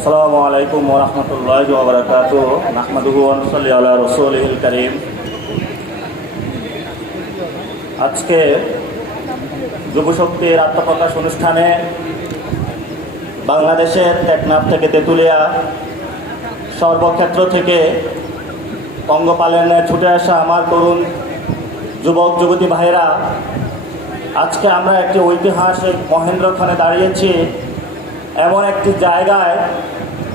আসসালামু আলাইকুম ওয়া রাহমাতুল্লাহি ওয়া বারাকাতুহু নাহমাদুহু ওয়া নুসাল্লি আলা রাসূলিহিল কারীম। আজকে যুবশক্তির আত্মপ্রকাশ অনুষ্ঠানে বাংলাদেশের টেকনাফ থেকে তেঁতুলিয়া সর্বক্ষেত্র থেকে পঙ্গপালনে ছুটে আসা আমার তরুণ যুবক যুবতী ভাইরা, আজকে আমরা একটি ঐতিহাসিক মহেন্দ্রক্ষণে দাঁড়িয়েছি এমন একটি জায়গায়,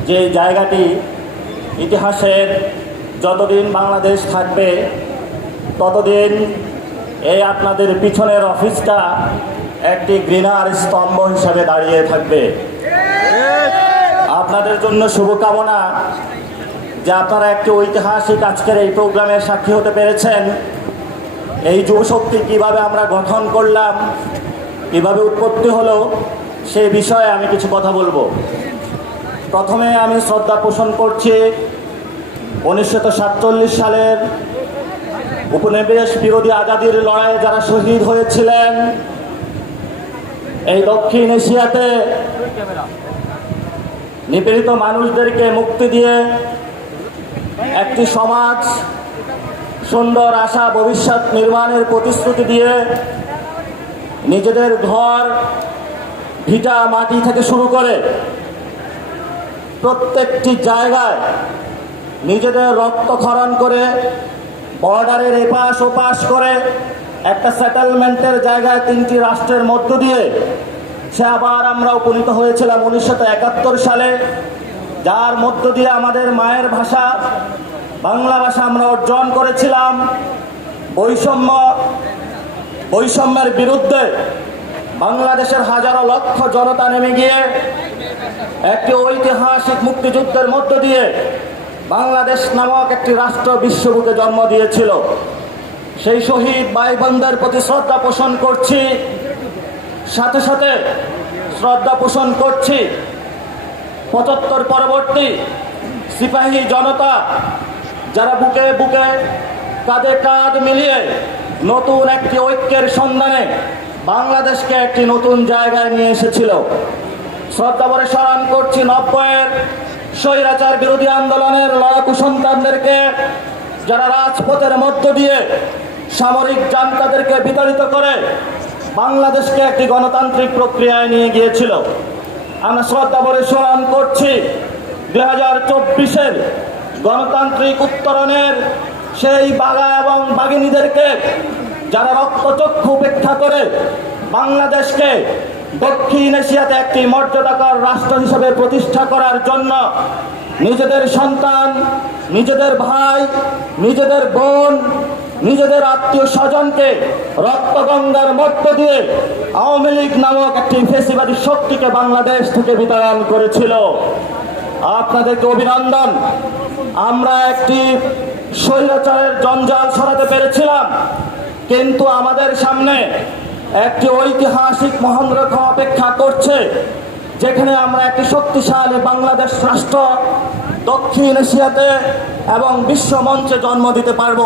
যে জায়গাটি ইতিহাসের যতদিন বাংলাদেশ থাকবে ততদিন এই আপনাদের পিছনের অফিসটা একটি ঘৃণার স্তম্ভ হিসাবে দাঁড়িয়ে থাকবে। আপনাদের জন্য শুভকামনা যে আপনারা একটি ঐতিহাসিক আজকের এই প্রোগ্রামের সাক্ষী হতে পেরেছেন। এই যুবশক্তি কীভাবে আমরা গঠন করলাম, কীভাবে উৎপত্তি হলো, সেই বিষয়ে আমি কিছু কথা বলবো। প্রথমে আমি শ্রদ্ধা পোষণ করছি 1947 সালের উপনিবেশ বিরোধী আজাদির লড়াইয়ে যারা শহীদ হয়েছিলেন। এই দক্ষিণ এশিয়াতে নিপীড়িত মানুষদেরকে মুক্তি দিয়ে একটি সমাজ, সুন্দর আশা ভবিষ্যৎ নির্মাণের প্রতিশ্রুতি দিয়ে নিজেদের ঘর ভিটা মাটি থেকে শুরু করে প্রত্যেকটি জায়গায় নিজেদের রক্তক্ষরণ করে বর্ডারের এপাশ ওপাশ করে একটা সেটেলমেন্টের জায়গায় 3টি রাষ্ট্রের মধ্য দিয়ে সে আবার আমরা উপনীত হয়েছিলাম 1971 সালে, যার মধ্য দিয়ে আমাদের মায়ের ভাষা বাংলা ভাষা আমরা অর্জন করেছিলাম। বৈষম্যের বিরুদ্ধে বাংলাদেশের হাজারো লক্ষ জনতা নেমে গিয়ে একটি ঐতিহাসিক মুক্তিযুদ্ধের মধ্য দিয়ে বাংলাদেশ নামক একটি রাষ্ট্র বিশ্ববুকে জন্ম দিয়েছিল। সেই শহীদ ভাই বোনদের প্রতি শ্রদ্ধা পোষণ করছি, সাথে সাথে শ্রদ্ধা পোষণ করছি 75 পরবর্তী সিপাহী জনতা, যারা বুকে বুকে কাঁধে কাঁধ মিলিয়ে নতুন একটি ঐক্যের সন্ধানে বাংলাদেশকে একটি নতুন জায়গায় নিয়ে এসেছিল। শ্রদ্ধা ভরে স্মরণ করছি 90-এর স্বৈরাচার বিরোধী আন্দোলনের লড়াকু সন্তানদেরকে, যারা রাজপথের মধ্য দিয়ে সামরিক জান্তাদেরকে বিতাড়িত করে বাংলাদেশকে একটি গণতান্ত্রিক প্রক্রিয়ায় নিয়ে গিয়েছিল। আমরা শ্রদ্ধা ভরে স্মরণ করছি 2024-এর গণতান্ত্রিক উত্তরণের সেই বাঘা এবং বাঘিনীদেরকে, যারা রক্তচক্ষু উপেক্ষা করে বাংলাদেশকে দক্ষিণ এশিয়াতে একটি মর্যাদাকর রাষ্ট্র হিসেবে প্রতিষ্ঠা করার জন্য নিজেদের সন্তান, নিজেদের ভাই, নিজেদের বোন, নিজেদের আত্মীয় স্বজনকে রক্তগঙ্গার মধ্য দিয়ে আওয়ামী লীগ নামক একটি ফ্যাসিবাদী শক্তিকে বাংলাদেশ থেকে বিতাড়ন করেছিল। আপনাদেরকে অভিনন্দন। আমরা একটি স্বৈরাচারের জঞ্জাল সরাতে পেরেছিলাম, কিন্তু আমাদের সামনে একটি ঐতিহাসিক মহেন্দ্রক্ষণ অপেক্ষা করছে, যেখানে আমরা একটি শক্তিশালী বাংলাদেশ রাষ্ট্র দক্ষিণ এশিয়াতে এবং বিশ্ব মঞ্চে জন্ম দিতে পারব।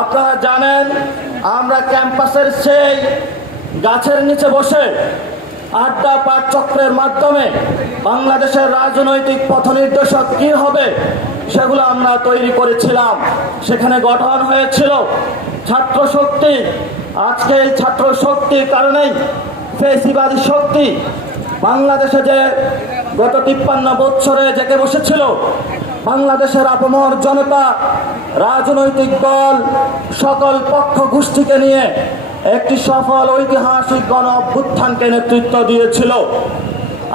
আপনারা জানেন, আমরা ক্যাম্পাসের সেই গাছের নিচে বসে আড্ডা পাঠ চক্রের মাধ্যমে বাংলাদেশের রাজনৈতিক পথ নির্দেশক কী হবে সেগুলো আমরা তৈরি করেছিলাম। সেখানে গঠন হয়েছিল ছাত্র শক্তি। আজকে এই ছাত্র শক্তির কারণেই ফ্যাসিবাদী শক্তি বাংলাদেশে যে গত 53 বৎসরে জেগে বসেছিল, বাংলাদেশের আপামর জনতা, রাজনৈতিক দল, সকল পক্ষ গোষ্ঠীকে নিয়ে একটি সফল ঐতিহাসিক গণ অভ্যুত্থানকে নেতৃত্ব দিয়েছিল।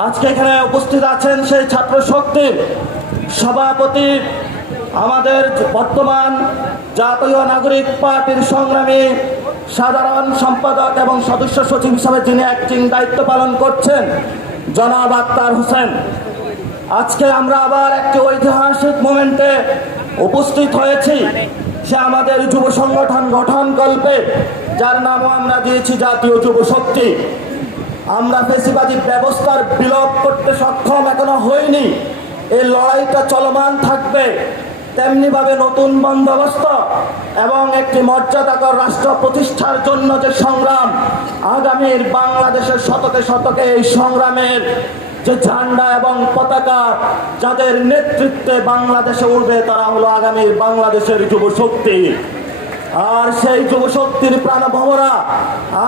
আজকে এখানে উপস্থিত আছেন সেই ছাত্র শক্তির সভাপতি, আমাদের বর্তমান জাতীয় নাগরিক পার্টির সংগ্রামী সাধারণ সম্পাদক এবং সদস্য সচিব হিসাবে যিনি অ্যাক্টিং দায়িত্ব পালন করছেন, জনাব আক্তার হোসেন। আজকে আমরা আবার একটি ঐতিহাসিক মোমেন্টে উপস্থিত হয়েছি। সে আমাদের যুব সংগঠন গঠনকল্পে, যার নামও আমরা দিয়েছি জাতীয় যুব শক্তি। আমরা ফ্যাসিবাদী ব্যবস্থার বিলোপ করতে সক্ষম এখনো হইনি। এই লড়াইটা চলমান থাকবে। তেমনিভাবে নতুন বন্দোবস্ত এবং একটি মর্যাদাকর রাষ্ট্র প্রতিষ্ঠার জন্য যে সংগ্রাম, আগামীর বাংলাদেশের শতকে শতকে এই সংগ্রামের যে ঝান্ডা এবং পতাকা যাদের নেতৃত্বে বাংলাদেশে উঠবে তারা হলো আগামীর বাংলাদেশের যুব শক্তি। আর সেই যুব শক্তির প্রাণভমরা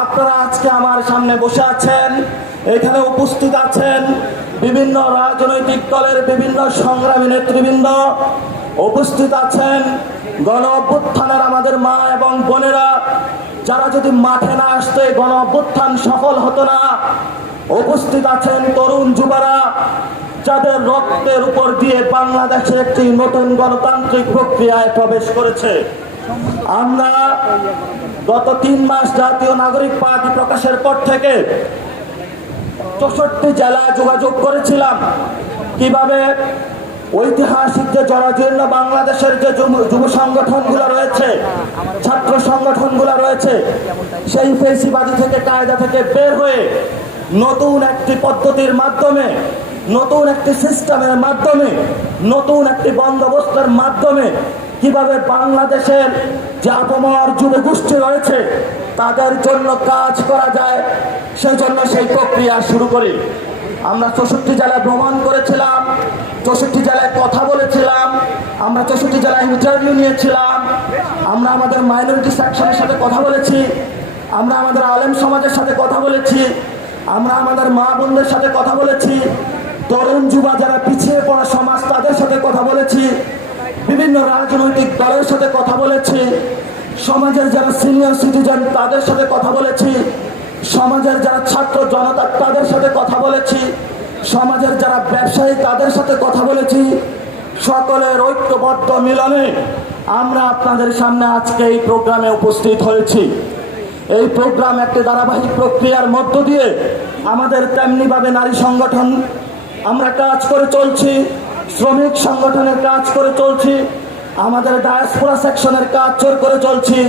আপনারা আজকে আমার সামনে বসে আছেন, এখানে উপস্থিত আছেন বিভিন্ন রাজনৈতিক দলের বিভিন্ন সংগ্রামী নেতৃবৃন্দ, উপস্থিত আছেন গণ অভ্যুত্থানের আমাদের মা এবং বোনেরা, যারা যদি মাঠে না আসতে গণ অভ্যুত্থান সফল হতো না। উপস্থিত আছেন তরুণ যুবরা, যাদের রক্তের উপর দিয়ে বাংলাদেশে একটি নতুন গণতান্ত্রিক প্রক্রিয়ায় প্রবেশ করেছে। আমরা গত 3 মাস জাতীয় নাগরিক পার্টি প্রকাশের পর থেকে 64 জেলায় যোগাযোগ করেছিলাম কিভাবে ঐতিহাসিক যে জরাজীর্ণ বাংলাদেশের যে যুব সংগঠনগুলো রয়েছে, ছাত্র সংগঠনগুলো রয়েছে, সেই ফেসিবাদী থেকে কায়দা থেকে বের হয়ে নতুন একটি পদ্ধতির মাধ্যমে, নতুন একটি সিস্টেমের মাধ্যমে, নতুন একটি বন্দোবস্তের মাধ্যমে কিভাবে বাংলাদেশের যে আপামর যুব গোষ্ঠী রয়েছে তাদের জন্য কাজ করা যায়, সেই জন্য সেই প্রক্রিয়া শুরু করি। আমরা 64 জেলায় ভ্রমণ করেছিলাম, 64 জেলায় কথা বলেছিলাম, আমরা 64 জেলায় ইন্টারভিউ নিয়েছিলাম, আমরা আমাদের মাইনরিটি সেকশনের সাথে কথা বলেছি, আমরা আমাদের আলেম সমাজের সাথে কথা বলেছি, আমরা আমাদের মা বোনদের সাথে কথা বলেছি, তরুণ যুবা যারা পিছিয়ে পড়া সমাজ তাদের সাথে কথা বলেছি, বিভিন্ন রাজনৈতিক দলের সাথে কথা বলেছি, সমাজের যারা সিনিয়র সিটিজেন তাদের সাথে কথা বলেছি, সমাজের যারা ছাত্র জনতা তাদের সাথে কথা বলেছি, সমাজের যারা ব্যবসায়ী তাদের সাথে কথা বলেছি। সকলের ঐক্যবদ্ধ মিলনে আমরা আপনাদের সামনে আজকে এই প্রোগ্রামে উপস্থিত হয়েছি। এই প্রোগ্রাম একটি ধারাবাহিক প্রক্রিয়ার মধ্য দিয়ে আমাদের তেমনিভাবে নারী সংগঠন আমরা কাজ করে চলছি, শ্রমিক সংগঠনের কাজ করে চলছি, আমাদের ডায়াসপোরা সেকশনের কাজ করে চলছি,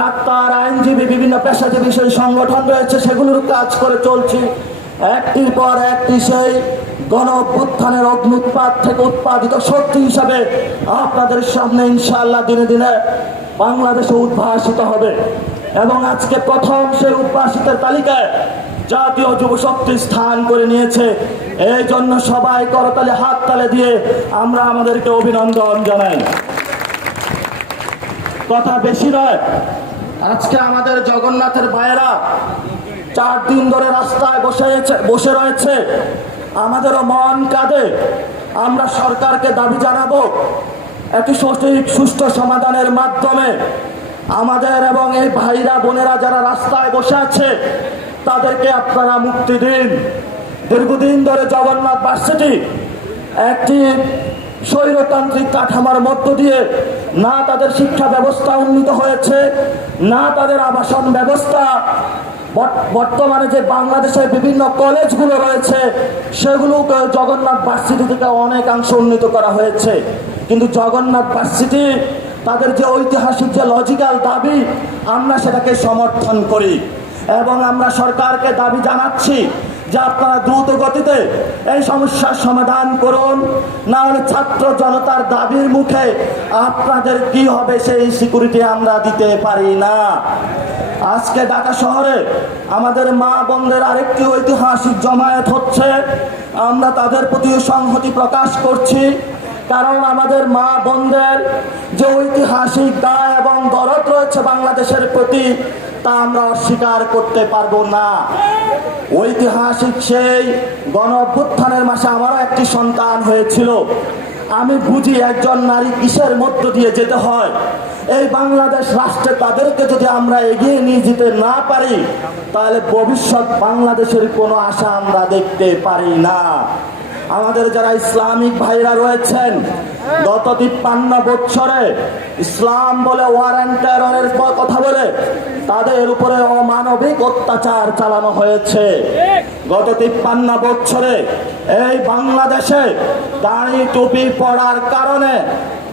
ডাক্তার, আইনজীবী, বিভিন্ন পেশাজীবী সেই সংগঠন রয়েছে সেগুলোর কাজ করে চলছি। একটির পর একটি সেই গণ অভ্যুত্থানের অগ্নুৎপাত থেকে উৎপাদিত শক্তি হিসাবে আপনাদের সামনে ইনশাআল্লাহ দিনে দিনে বাংলাদেশে উদ্ভাসিত হবে। এবং আজকে প্রথম সেই উদ্ভাসিতের তালিকায় জাতীয় যুব শক্তি স্থান করে নিয়েছে। এই জন্য সবাই করতালে হাত তালে দিয়ে আমরা আমাদেরকে অভিনন্দন জানাই। কথা বেশি নয়, আজকে আমাদের জগন্নাথের ভাইয়েরা 4 দিন ধরে রাস্তায় বসে রয়েছে, আমাদেরও মন কাঁদে। আমরা সরকারকে দাবি জানাবো একটি সঠিক সুষ্ঠু সমাধানের মাধ্যমে আমাদের এবং এই ভাইরা বোনেরা যারা রাস্তায় বসে আছে তাদেরকে আপনারা মুক্তি দিন। দীর্ঘদিন ধরে জগন্নাথ ভার্সিটি একটি স্বৈরতান্ত্রিক কাঠামোর মধ্য দিয়ে না তাদের শিক্ষা ব্যবস্থা উন্নীত হয়েছে, না তাদের আবাসন ব্যবস্থা। বর্তমানে যে বাংলাদেশের বিভিন্ন কলেজগুলো রয়েছে সেগুলোকে জগন্নাথ ভার্সিটি থেকে অনেকাংশ উন্নীত করা হয়েছে, কিন্তু জগন্নাথ ভার্সিটি তাদের যে ঐতিহাসিক যে লজিক্যাল দাবি আমরা সেটাকে সমর্থন করি এবং আমরা সরকারকে দাবি জানাচ্ছি যে আপনারা দ্রুত গতিতে এই সমস্যার সমাধান করুন, না হলে ছাত্র জনতার দাবির মুখে আপনাদের কি হবে সেই সিকিউরিটি আমরা দিতে পারি না। আজকে ঢাকা শহরে আমাদের মা বোনদের আরেকটি ঐতিহাসিক জমায়েত হচ্ছে, আমরা তাদের প্রতি সংহতি প্রকাশ করছি, কারণ আমাদের মা বোনদের যে ঐতিহাসিক দায় এবং দরদ রয়েছে বাংলাদেশের প্রতি তা আমরা অস্বীকার করতে পারবো না। ঐতিহাসিক সেই গণ অভ্যুত্থানের মাসে আমারও একটি সন্তান হয়েছিল। আমি বুঝি একজন নারী কিসের মধ্য দিয়ে যেতে হয়। এই বাংলাদেশ রাষ্ট্রে তাদেরকে যদি আমরা এগিয়ে নিয়ে যেতে না পারি তাহলে ভবিষ্যৎ বাংলাদেশের কোনো আশা আমরা দেখতে পারি না। আমাদের যারা ইসলামিক ভাইরা রয়েছেন গত 53 বছরে ইসলাম বলে ওয়ার অ্যান্ড টেররের কথা বলে তাদের উপরে অমানবিক অত্যাচার চালানো হয়েছে। গত 53 বছরে এই বাংলাদেশে দাড়ি টুপি পড়ার কারণে,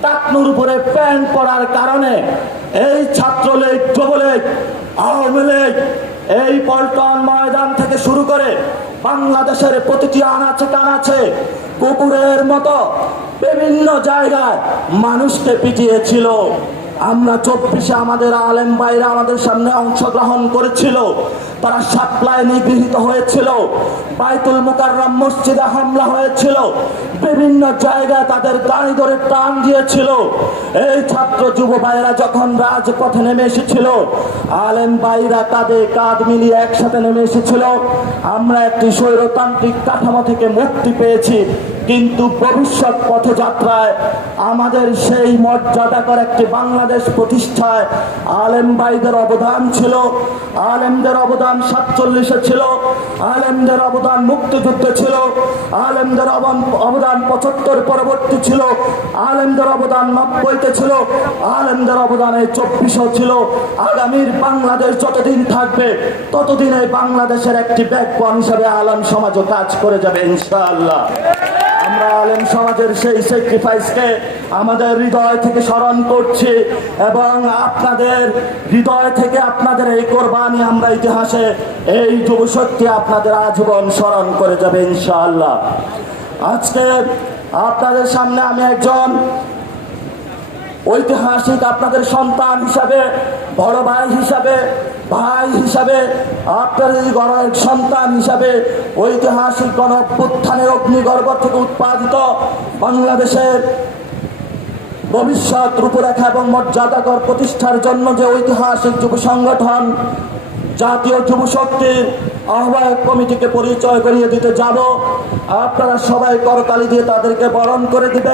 টাকনুর উপরে প্যান্ট পড়ার কারণে এই ছাত্রলীগ, যুবলীগ, আওয়ামী লীগ এই পল্টন ময়দান থেকে শুরু করে বাংলাদেশের প্রতিটি আনাচে কানাচে কুকুরের মতো বিভিন্ন জায়গায় মানুষকে পিটিয়েছিল। আমরা 24-এ আমাদের আলেম ভাইরা আমাদের সামনে অংশগ্রহণ করেছিল, তারা সাপ্লাই নিগৃহীত হয়েছিল, বাইতুল মুকাররম মসজিদে হামলা হয়েছিল, বিভিন্ন জায়গায় তাদের গাড়ি ধরে টান দিয়েছিল। এই ছাত্র যুব ভাইরা যখন রাজপথে নেমে এসেছিল, আলেম ভাইরা কাঁধে কাঁধ মিলিয়ে একসাথে নেমে এসেছিল। আমরা একটি স্বৈরতান্ত্রিক কাঠামো থেকে মুক্তি পেয়েছি, কিন্তু ভবিষ্যৎ পথযাত্রায় আমাদের সেই মর্যাদাকর একটি বাংলাদেশ প্রতিষ্ঠায় আলেম ভাইদের অবদান ছিল। আলেমদের অবদান 47-এ ছিল, আলেমদের অবদান মুক্তিযুদ্ধে ছিল, আলেমদের অবদান 75 পরবর্তী ছিল, আলেমদের অবদান 90-তে ছিল, আলেমদের অবদানে 24-ও ছিল। আগামীর বাংলাদেশ যতদিন থাকবে ততদিন এই বাংলাদেশের একটি ব্যাকবন হিসাবে আলেম সমাজও কাজ করে যাবে ইনশাআল্লাহ। আমরা আলেম সমাজের সেই স্যাক্রিফাইসকে আমাদের হৃদয় থেকে স্মরণ করছি এবং আপনাদের হৃদয় থেকে আপনাদের এই কোরবানি আমরা ইতিহাসে এই যুবশক্তি আপনাদের আজীবন স্মরণ করে যাবে ইনশাআল্লাহ। আজকে আপনাদের সামনে আমি একজন ঐতিহাসিক আপনাদের সন্তান হিসাবে, বড় ভাই হিসাবে, আপনাদের গণের সন্তান হিসাবে ঐতিহাসিক গণ অভ্যুত্থানের অগ্নিগর্ভ থেকে উৎপাদিত বাংলাদেশের ভবিষ্যৎ রূপরেখা এবং মর্যাদাকর প্রতিষ্ঠার জন্য যে ঐতিহাসিক যুব সংগঠন জাতীয় যুব শক্তির আহ্বায়ক কমিটিকে পরিচয় করিয়ে দিতে যাব। আপনারা সবাই করতালি দিয়ে তাদেরকে বরণ করে দিবেন।